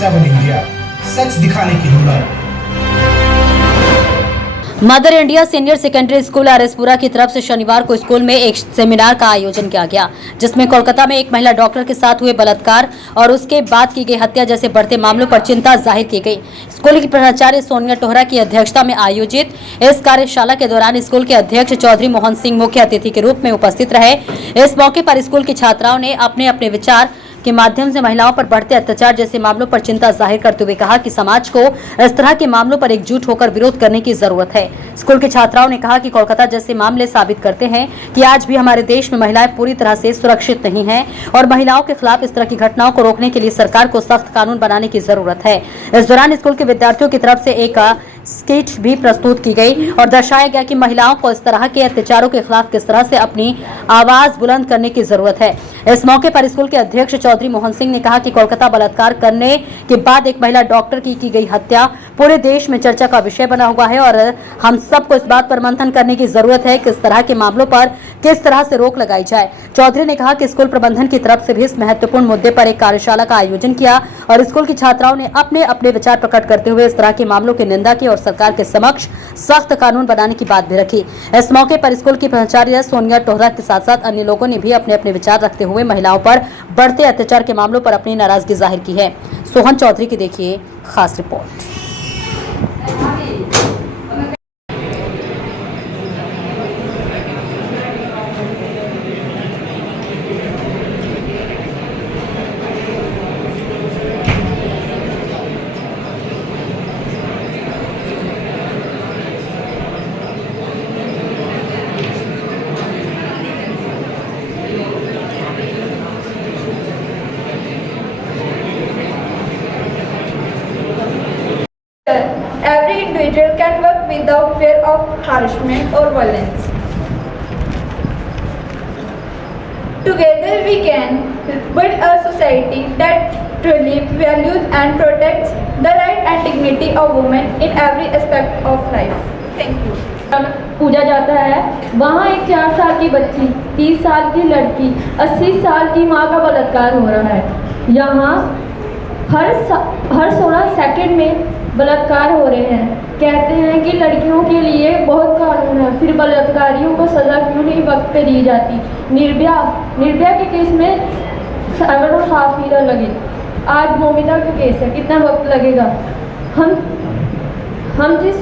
7 India, सच दिखाने की हिम्मत। Mother India senior secondary school R S Pura की तरफ से शनिवार को स्कूल में एक सेमिनार का आयोजन किया गया, जिसमें कोलकाता में एक महिला डॉक्टर के साथ हुए बलात्कार और उसके बाद की गई हत्या जैसे बढ़ते मामलों पर चिंता जाहिर की गई। स्कूल की प्राचार्य सोनिया टोहरा की अध्यक्षता में आयोजित इस कार्यशाला के दौरान स्कूल के अध्यक्ष चौधरी मोहन सिंह मुख्य अतिथि के रूप में उपस्थित रहे। इस मौके पर स्कूल की छात्राओं ने अपने अपने विचार के माध्यम से महिलाओं पर बढ़ते अत्याचार जैसे मामलों पर चिंता जाहिर करते हुए कहा कि समाज को इस तरह के मामलों पर एकजुट होकर विरोध करने की जरूरत है। स्कूल के छात्राओं ने कहा कि कोलकाता जैसे मामले साबित करते हैं कि आज भी हमारे देश में महिलाएं पूरी तरह से सुरक्षित नहीं हैं और महिलाओं के खिलाफ इस तरह की घटनाओं को रोकने के लिए सरकार को सख्त कानून बनाने की जरूरत है। इस दौरान स्कूल के विद्यार्थियों की तरफ से एक स्केच भी प्रस्तुत की गई और दर्शाया गया कि महिलाओं को इस तरह के अत्याचारों के खिलाफ किस तरह से अपनी आवाज बुलंद करने की जरूरत है। इस मौके पर स्कूल के अध्यक्ष चौधरी मोहन सिंह ने कहा कि कोलकाता बलात्कार करने के बाद एक महिला डॉक्टर की गई हत्या पूरे देश में चर्चा का विषय बना हुआ है और हम सबको इस बात पर मंथन करने की जरूरत है कि इस तरह के मामलों पर किस तरह से रोक लगाई जाए। चौधरी ने कहा कि स्कूल प्रबंधन की तरफ से भी इस महत्वपूर्ण मुद्दे पर एक कार्यशाला का आयोजन किया और स्कूल की छात्राओं ने अपने अपने विचार प्रकट करते हुए इस तरह के मामलों की निंदा की और सरकार के समक्ष सख्त कानून बनाने की बात भी रखी। इस मौके पर स्कूल की प्राचार्य सोनिया टोहरा के साथ साथ अन्य लोगों ने भी अपने अपने विचार रखते हुए महिलाओं पर बढ़ते अत्याचार के मामलों पर अपनी नाराजगी जाहिर की है। सोहन चौधरी की देखिए खास report. Every individual can work without fear of harassment or violence. Together we can build a society that truly values and protects the right and dignity of women in every aspect of life. Thank you. पूजा जाता है, वहाँ एक 4 साल की बच्ची, 30 साल की लड़की, 80 साल की माँ का बलात्कार हो रहा है। यहाँ हर 16 सेकंड में बलात्कार हो रहे हैं। कहते हैं कि लड़कियों के लिए बहुत कानून है, फिर बलात्कारियों को सज़ा क्यों नहीं वक्त पे दी जाती। निर्भया के केस में 7 और हाफ ईयर लगे, आज मोमिता का केस है, कितना वक्त लगेगा। हम जिस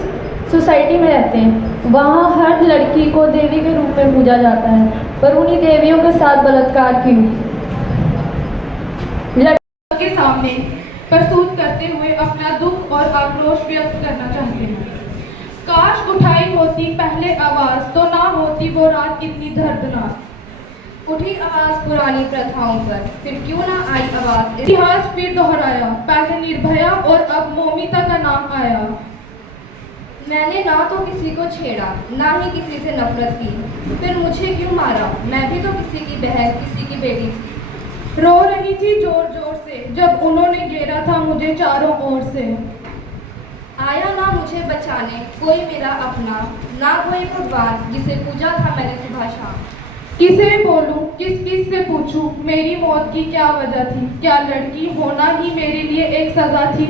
सोसाइटी में रहते हैं वहाँ हर लड़की को देवी के रूप में पूजा जाता है, पर उन्हीं देवियों के साथ बलात्कार क्यों। लड़कियों के सामने प्रस्तुत करते हुए अपना दुख और आक्रोश व्यक्त करना चाहते हैं। काश उठाई होती पहले आवाज तो ना होती वो रात इतनी दर्दनाक। उठी आवाज पुरानी प्रथाओं पर, फिर क्यों ना आई आवाज। इतिहास फिर दोहराया, पहले निर्भया और अब मोमिता का नाम आया। मैंने ना तो किसी को छेड़ा, ना ही किसी से नफरत की, फिर मुझे क्यों मारा। मैं भी तो किसी की बहन, किसी की बेटी थी। रो रही थी जोर जोर से जब उन्होंने घेरा था मुझे चारों ओर से। आया ना मुझे बचाने कोई मेरा अपना, ना कोई भगवान जिसे पूजा था मैंने सुबह शाम। किसे बोलूं, किस से पूछूं, मेरी मौत की क्या वजह थी। क्या लड़की होना ही मेरे लिए एक सजा थी।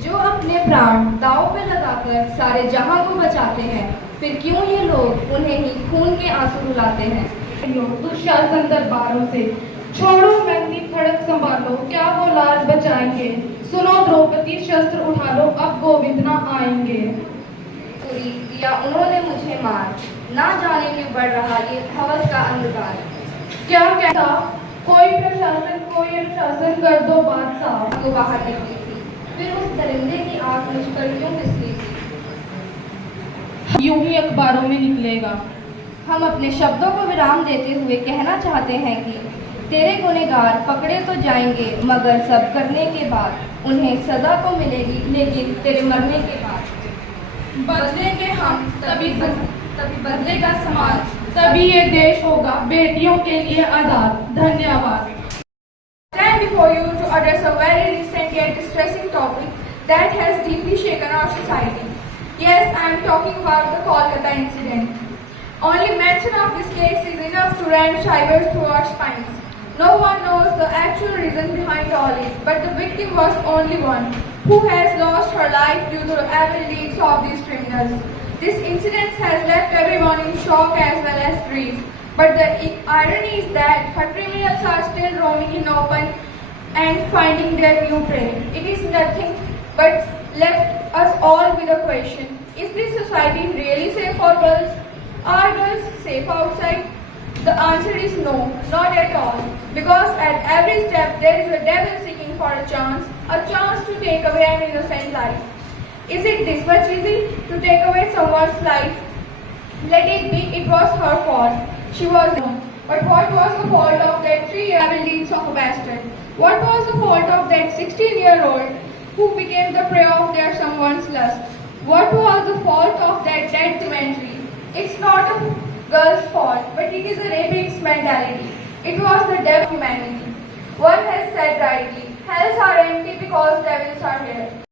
जो अपने प्राण दांव पे लगाकर सारे जहां को बचाते हैं, फिर क्यों ये लोग उन्हें ही खून के आंसू रुलाते हैं। दुशासन दरबारों से छोड़ो महंगी खड़क संभालो, क्या वो लाज बचाएंगे। सुनो द्रौपदी शस्त्र उठा लो, अब गोविंद ना आएंगे। पूरी दिया उन्होंने मुझे मार, ना जाने क्यों बढ़ रहा ये हवस का अंधकार। क्या कहता कोई प्रशासन, कोई अनुशासन कर दो बात साफ। वो बाहर निकली थी, फिर उस दरिंदे की आंख मुझ पर क्यों फिसली थी। यूं ही अखबारों में निकलेगा। हम अपने शब्दों को विराम देते हुए कहना चाहते हैं कि तेरे गुनहगार पकड़े तो जाएंगे, मगर सब करने के बाद उन्हें सजा तो मिलेगी, लेकिन तेरे मरने के बाद। बदलेंगे हम तभी बदलेगा समाज, तभी ये देश होगा बेटियों के लिए आजाद। धन्यवाद। Stand before you to address a very recent yet distressing topic that has deeply shaken our society. Yes, I am talking about the Kolkata incident. Only mention of this case is enough to rend shivers through our spines. No one knows the actual reason behind all it, but the victim was only one, who has lost her life due to the evil deeds of these criminals. This incident has left everyone in shock as well as grief. But the irony is that her criminals are still roaming in open and finding their new prey. It is nothing but left us all with a question. Is this society really safe for girls? Are girls safe outside? The answer is no, not at all. Because at every step there is a devil seeking for a chance to take away an innocent life. Is it this much easy to take away someone's life? Let it be, it was her fault. She was wrong. But what was the fault of that 3-year-old deeds of a bastard? What was the fault of that 16-year-old who became the prey of their someone's lust? What was the fault of that dead cemetery? It's not a girl's fault, but it is a rapist's mentality. It was the devil of humanity. One has said rightly, hells are empty because devils are here.